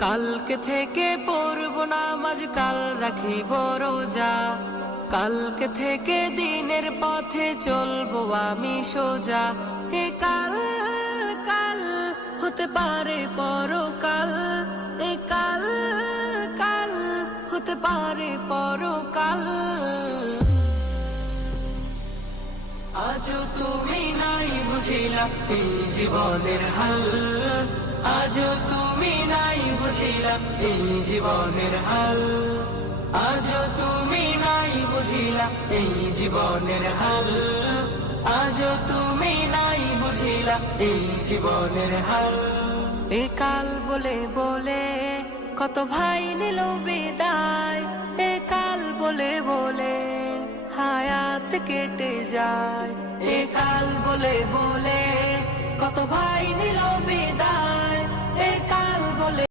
কালকে থেকে পড়ব নামাজ, কাল রাখিব রোজা। কালকে থেকে দিনের পথে চলবো আমি সোজা। এ কাল কাল হতে পারে পরকাল, এ কাল কাল হতে পারে পরকাল। আজও তুমি নাই বুঝিলা এই জীবনের হাল, আজও তুমি নাই বুঝিলা এই জীবনের হাল, আজও তুমি নাই বুঝিলা এই জীবনের হাল, আজও তুমি নাই বুঝিলা এই জীবনের হাল। এ কাল বলে বলে কত ভাই নিল বিদায়, এ কাল বলে বলে হায়াত কেটে যায়। এ কাল বলে বলে কত ভাই নিল বিদায়, এ কাল বলে